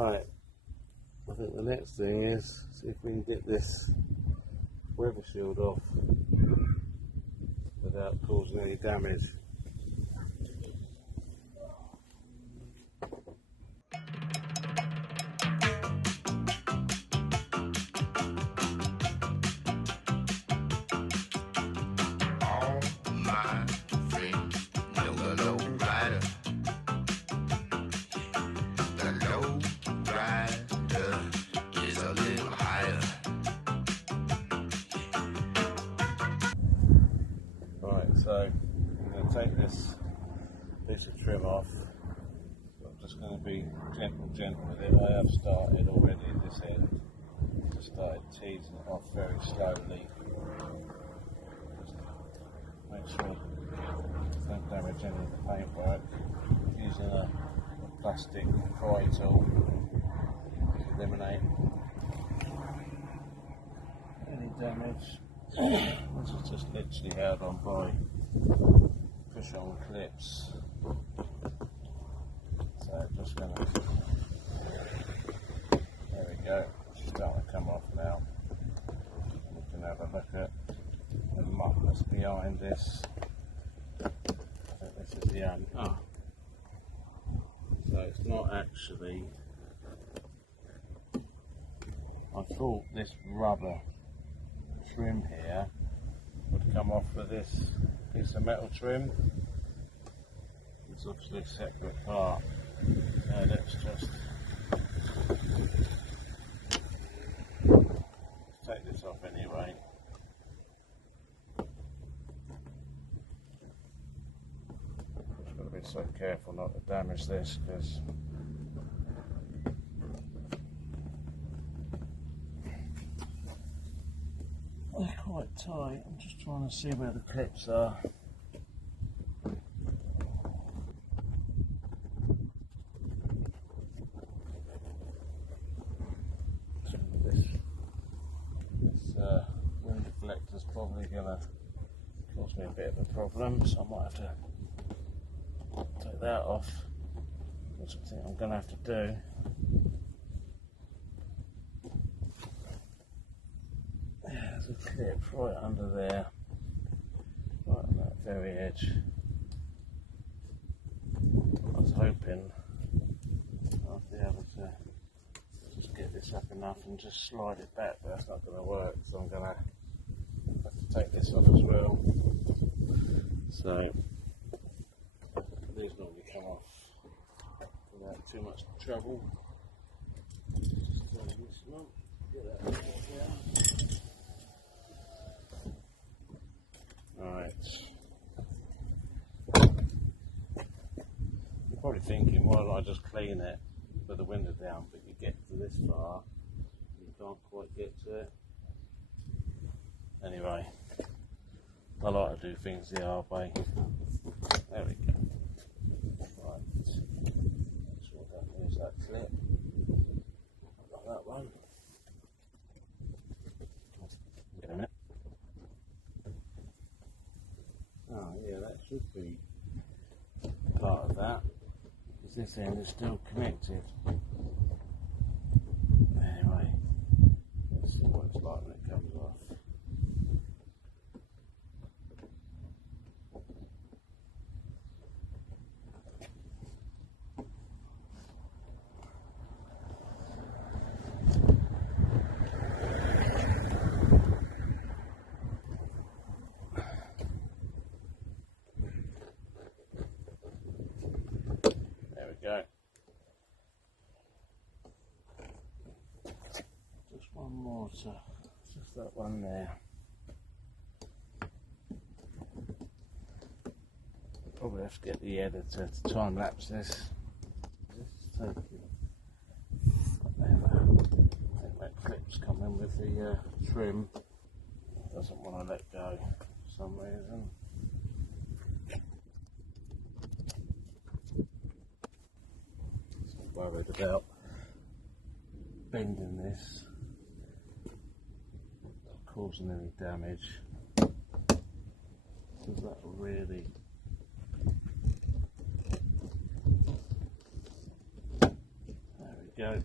Right, I think the next thing is see if we can get this weather shield off without causing any damage. So I'm going to take this piece of trim off. I'm just going to be gentle with it. I have started already at this end. Just started teasing it off very slowly. Just make sure it don't damage any of the paintwork. Using a plastic pry tool to eliminate any damage. This is just literally held on by push-on clips. So just gonna, there we go, it's starting to come off now. We can have a look at the muck that's behind this. I think this is the so it's not actually, I thought this rubber trim here would come off with this piece of metal trim. It's obviously a separate part. So let's just take this off anyway. Just got to be so careful not to damage this because they're quite tight. I'm just trying to see where the clips are. This wind deflector is probably going to cause me a bit of a problem, so I might have to take that off. That's something I'm going to have to do. There's a clip right under there, right on that very edge. I was hoping I'll be able to just get this up enough and just slide it back, but that's not going to work, so I'm going to have to take this off as well. So these normally come off without too much trouble. Just turn this one, get that down. Alright. You're probably thinking, why don't I just clean it with the window down, but you get to this far and you can't quite get to it. Anyway, I like to do things the hard way. There we go. Right. Make sure I don't lose that clip. Like that one. Get a minute. Oh yeah, that should be part of that, because this end is still connected. Anyway, let's see what it's like when it comes off. Go. Just one more, so just that one there. Probably have to get the editor to time lapse this. Just take whatever. I think that clip's coming with the trim. Doesn't want to let go for some reason. Worried about bending this, not causing any damage, because that will really there we go.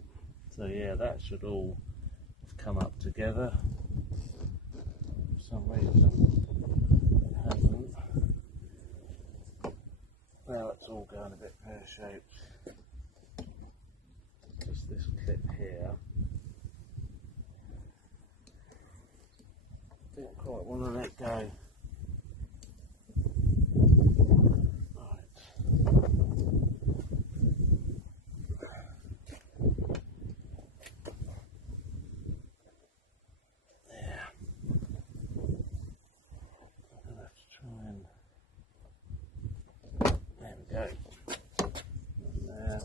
So yeah, that should all come up together. For some reason it hasn't. Now it's all going a bit pear-shaped. Just this clip here. Didn't quite want to let go. Go. There.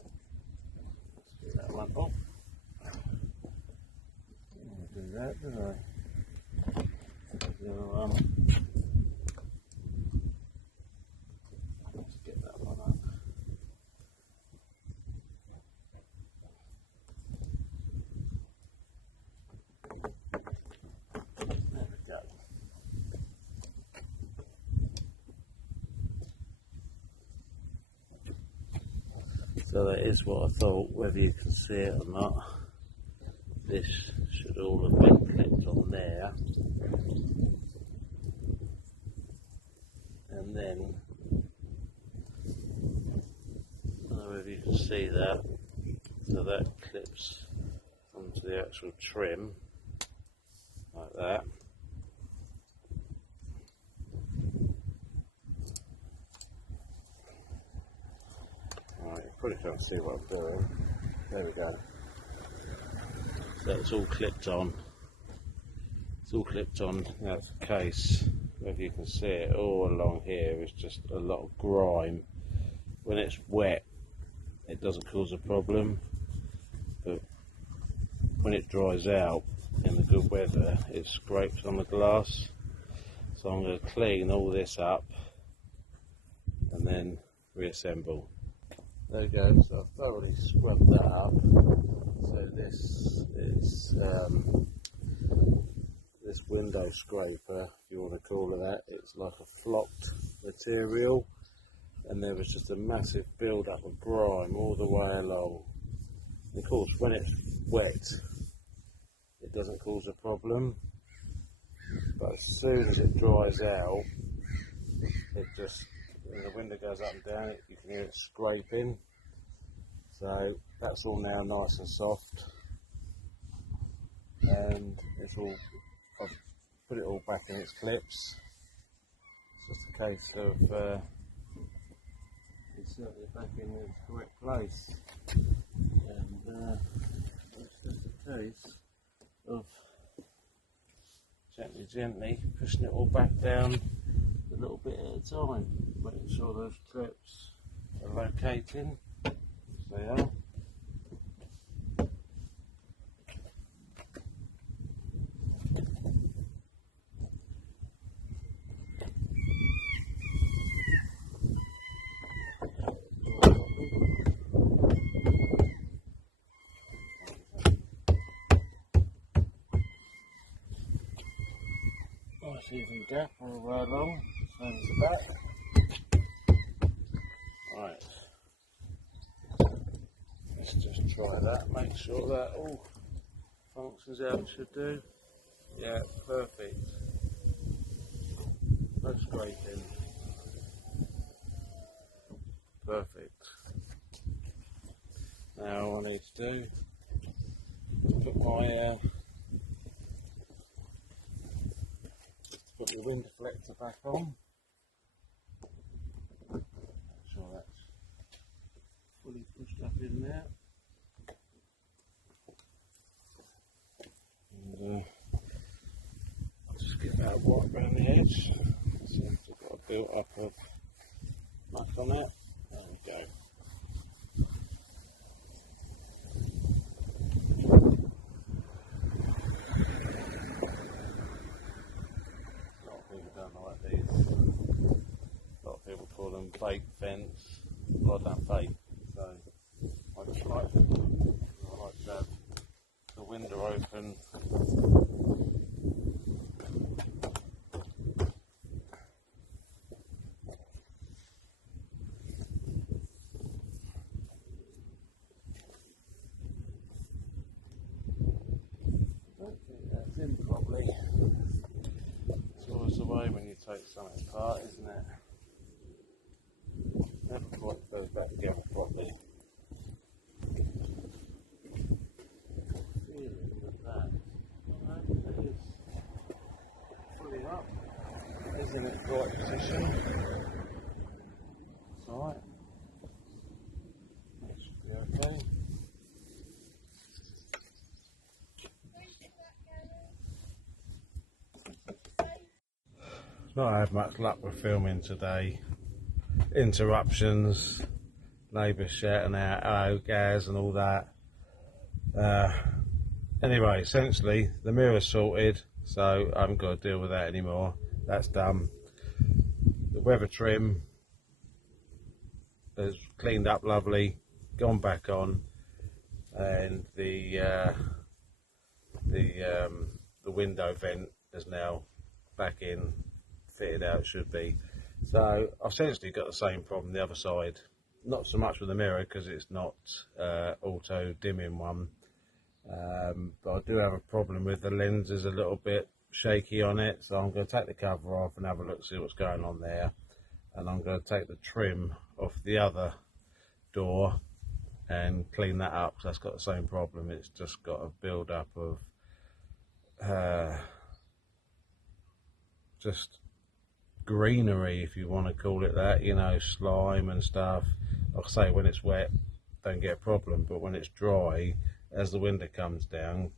Let's do that one. Oh, didn't do that, did I? The other one. Let's get that one up. There we go. So that is what I thought, whether you can see it or not. This should all have been clipped on there. And then, I don't know whether you can see that. So that clips onto the actual trim, like that. Alright, you probably can't see what I'm doing. There we go. So it's all clipped on. It's all clipped on. That's the case. Whether you can see it, all along here is just a lot of grime. When it's wet, it doesn't cause a problem. But when it dries out in the good weather, it scrapes on the glass. So I'm going to clean all this up and then reassemble. There we go, so I've thoroughly scrubbed that up. So this is this window scraper, if you want to call it that. It's like a flocked material, and there was just a massive build up of grime all the way along. And of course, when it's wet, it doesn't cause a problem, but as soon as it dries out, it just, when the window goes up and down, you can hear it scraping. So that's all now nice and soft, and it's all, I've put it all back in its clips. It's just a case of insert it back in the correct place, and it's just a case of gently pushing it all back down a little bit at a time, making sure those clips are locating. They are. Nice even gap all the way along, same as the back. Right. Let's just try that, make sure that all functions how it should do. Yeah, perfect. No scraping. Perfect. Now all I need to do is put my wind deflector back on. Make sure that's fully pushed up in there. And just get that right around the edge. Seems to have got a built up of muck on it. There we go. A lot of people don't like these. A lot of people call them fake fence. Well, I don't fake, so I just like them. I like to have the window open. way when you take something apart, isn't it? Never quite goes back together properly. Feeling with that. That is fully up. It's in its right position. It's alright. That should be okay. Not had much luck with filming today. Interruptions, neighbours shouting out, oh, gas and all that. Anyway, essentially, the mirror's sorted, so I haven't got to deal with that anymore. That's done. The weather trim has cleaned up lovely, gone back on, and the window vent is now back in, fitted out, should be. So I've essentially got the same problem the other side. Not so much with the mirror because it's not auto dimming one, but I do have a problem with the lens is a little bit shaky on it, so I'm going to take the cover off and have a look, see what's going on there, and I'm going to take the trim off the other door and clean that up because that's got the same problem. It's just got a build up of just greenery, if you want to call it that, you know, slime and stuff. Like I say, when it's wet, don't get a problem, but when it's dry, as the window comes down,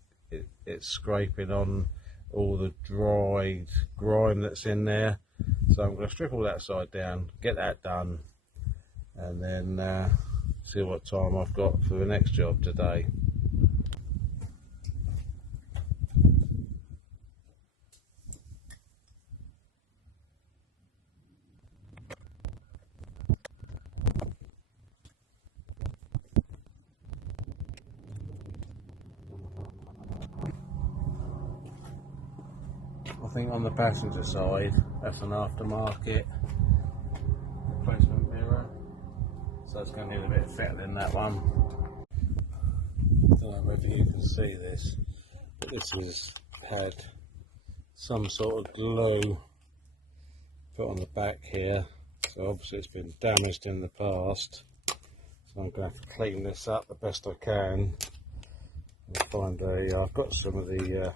it's scraping on all the dried grime that's in there. So I'm going to strip all that side down, get that done, and then see what time I've got for the next job today. I think on the passenger side, that's an aftermarket replacement mirror, so it's going to need a bit of fettling, that one. I don't know whether you can see this, but this has had some sort of glue put on the back here, so obviously it's been damaged in the past, so I'm going to have to clean this up the best I can and find I've got some of the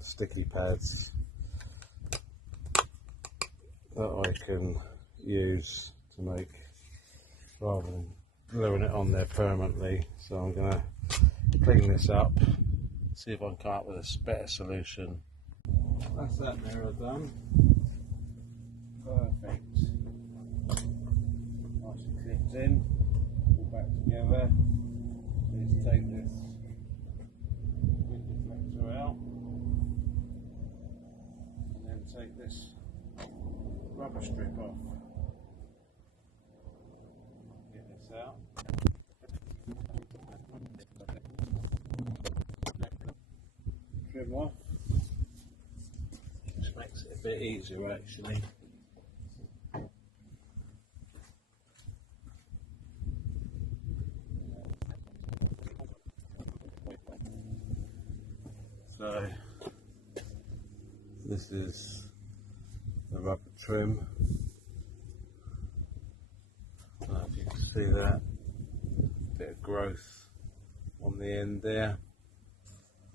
sticky pads that I can use to make, rather than gluing it on there permanently. So I'm going to clean this up, see if I can come up with a better solution. That's that mirror done. Perfect. Nicely clipped in, all back together. Let's take this wind deflector out, and then take this rubber strip off. Get this out. Trim off, which makes it a bit easier actually. So this is the rubber trim. I don't know if you can see that, bit of growth on the end there,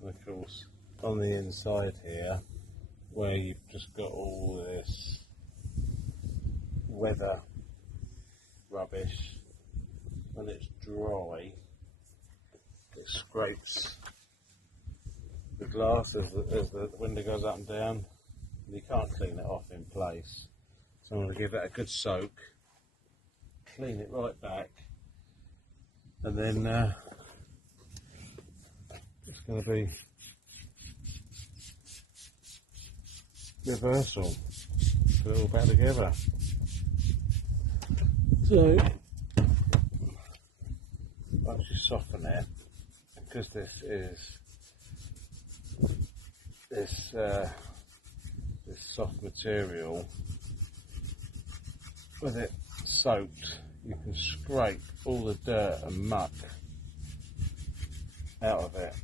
and of course on the inside here where you've just got all this weather rubbish, when it's dry it scrapes the glass as the window goes up and down. You can't clean it off in place, so I'm going to give that a good soak, clean it right back, and then it's going to be reversal, put it all back together. So once you soften it, because this is this soft material, with it soaked, you can scrape all the dirt and muck out of it.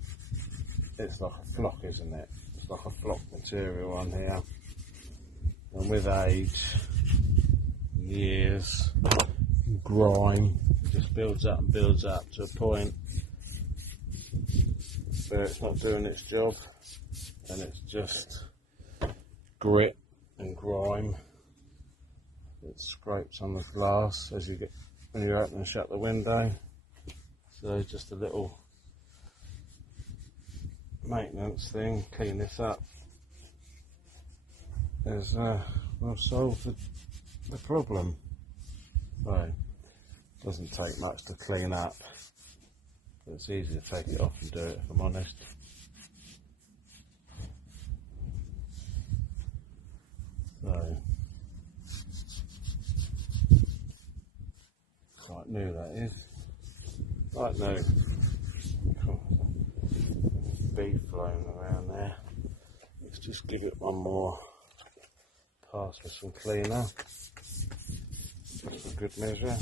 It's like a flock, isn't it? It's like a flock material on here. and with age, years, grime, it just builds up and builds up to a point where it's not doing its job, and it's just grit and grime. It scrapes on the glass as you get when you open and shut the window. So just a little maintenance thing, clean this up, will solve the problem. So it doesn't take much to clean up, but it's easy to take it off and do it, if I'm honest. So quite new, that is. Quite new. Beef floating around there. Let's just give it one more pass with some cleaner, just for good measure.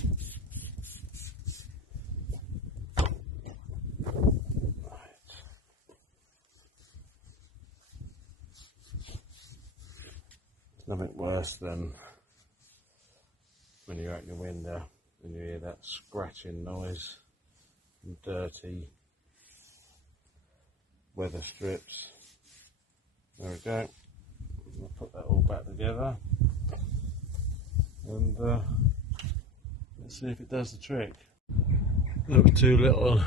Right. There's nothing worse than when you open your window and you hear that scratching noise from dirty weather strips. There we go. I'll put that all back together and let's see if it does the trick. There were two little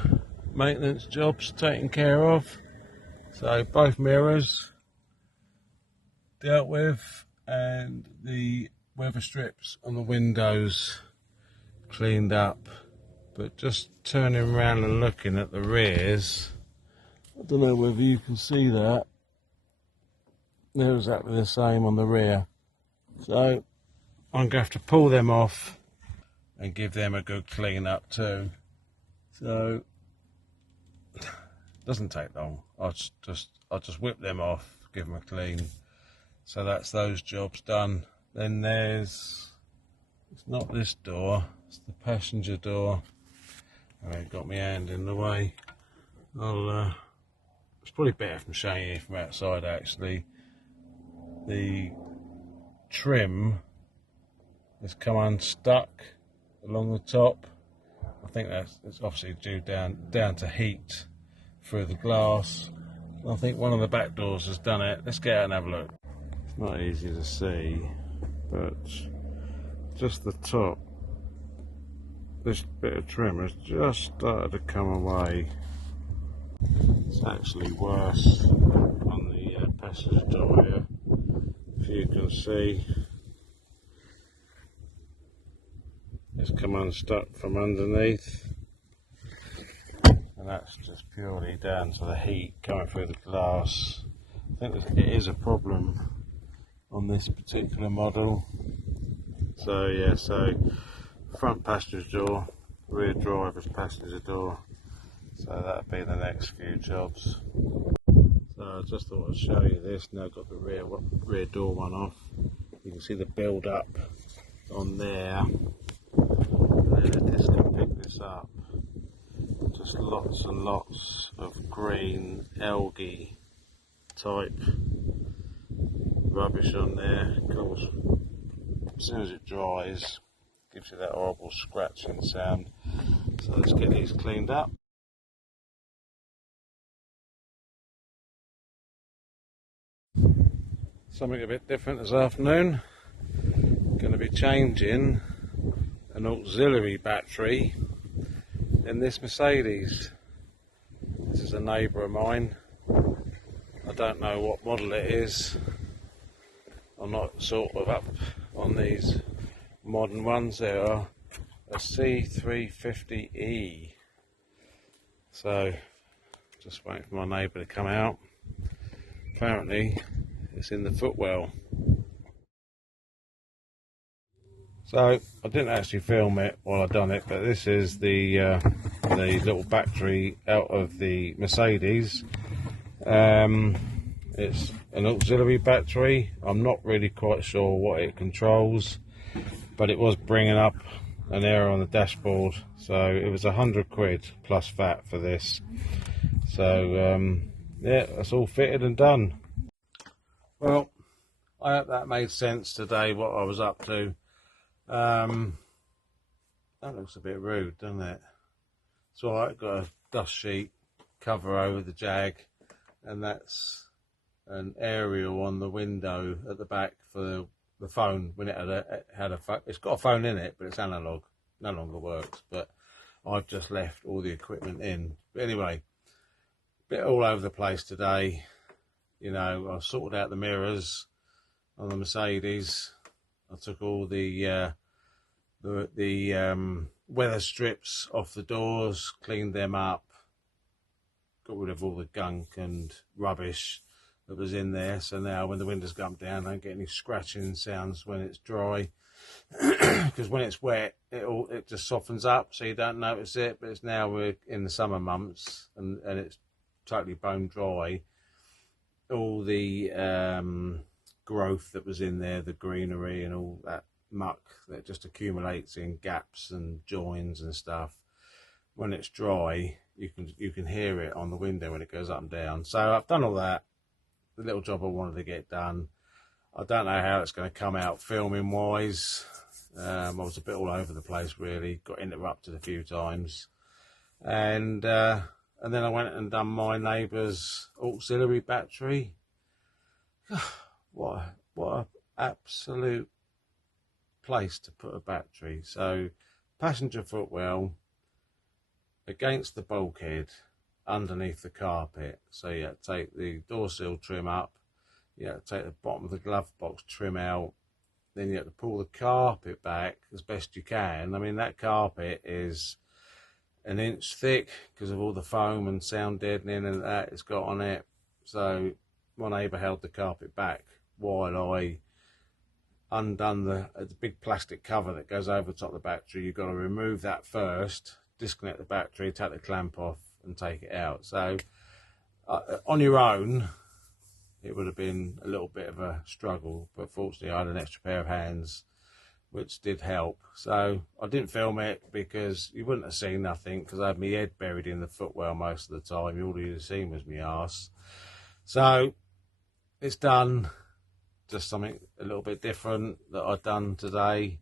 maintenance jobs taken care of. So both mirrors dealt with, and the weather strips on the windows cleaned up. But just turning around and looking at the rears, I don't know whether you can see that. They're exactly the same on the rear. So I'm going to have to pull them off and give them a good clean up too. So it doesn't take long. I'll just whip them off, give them a clean. So that's those jobs done. Then it's not this door, it's the passenger door. I've got my hand in the way. It's probably better from showing you from outside actually. The trim has come unstuck along the top. I think it's obviously due down to heat through the glass. I think one of the back doors has done it. Let's get out and have a look. It's not easy to see, but just the top, this bit of trim has just started to come away. It's actually worse on the passenger door here. If you can see, it's come unstuck from underneath, and that's just purely down to the heat coming through the glass. I think it is a problem on this particular model. So yeah, so front passenger door, rear driver's passenger door. So that'll be the next few jobs. So I just thought I'd show you this. Now I've got the rear door one off. You can see the build up on there. And then this can pick this up. Just lots and lots of green algae type rubbish on there. Of course, as soon as it dries, it gives you that horrible scratching sound. So let's get these cleaned up. Something a bit different this afternoon. Going to be changing an auxiliary battery in this Mercedes. This is a neighbour of mine. I don't know what model it is. I'm not sort of up on these modern ones. They are a C350E. So just waiting for my neighbour to come out. Apparently it's in the footwell. So I didn't actually film it while I done it, but this is the little battery out of the Mercedes. It's an auxiliary battery. I'm not really quite sure what it controls, but it was bringing up an error on the dashboard. So it was £100 plus VAT for this. So yeah, that's all fitted and done. Well, I hope that made sense today, what I was up to. That looks a bit rude, doesn't it? So I've got a dust sheet cover over the Jag, and that's an aerial on the window at the back for the phone when it had a phone. It's got a phone in it, but it's analog, no longer works. But I've just left all the equipment in. But anyway, bit all over the place today. You know, I sorted out the mirrors on the Mercedes. I took all the weather strips off the doors, cleaned them up, got rid of all the gunk and rubbish that was in there. So now when the windows come down, I don't get any scratching sounds when it's dry. Because when it's wet, it just softens up, so you don't notice it. But it's now we're in the summer months, and it's totally bone dry. All the growth that was in there, the greenery and all that muck that just accumulates in gaps and joins and stuff, when it's dry, you can hear it on the window when it goes up and down. So I've done all that, the little job I wanted to get done. I don't know how it's going to come out filming wise. I was a bit all over the place really, got interrupted a few times, and then I went and done my neighbour's auxiliary battery. what an absolute place to put a battery. So passenger footwell against the bulkhead underneath the carpet. So you take the door sill trim up, you take the bottom of the glove box trim out, then you have to pull the carpet back as best you can. I mean, that carpet is an inch thick because of all the foam and sound deadening and that it's got on it. So my neighbour held the carpet back while I undone the big plastic cover that goes over the top of the battery. You've got to remove that first, disconnect the battery, take the clamp off and take it out. So on your own it would have been a little bit of a struggle, but fortunately I had an extra pair of hands which did help. So I didn't film it because you wouldn't have seen nothing, because I had my head buried in the footwell most of the time. All you'd have seen was my arse. So it's done. Just something a little bit different that I've done today.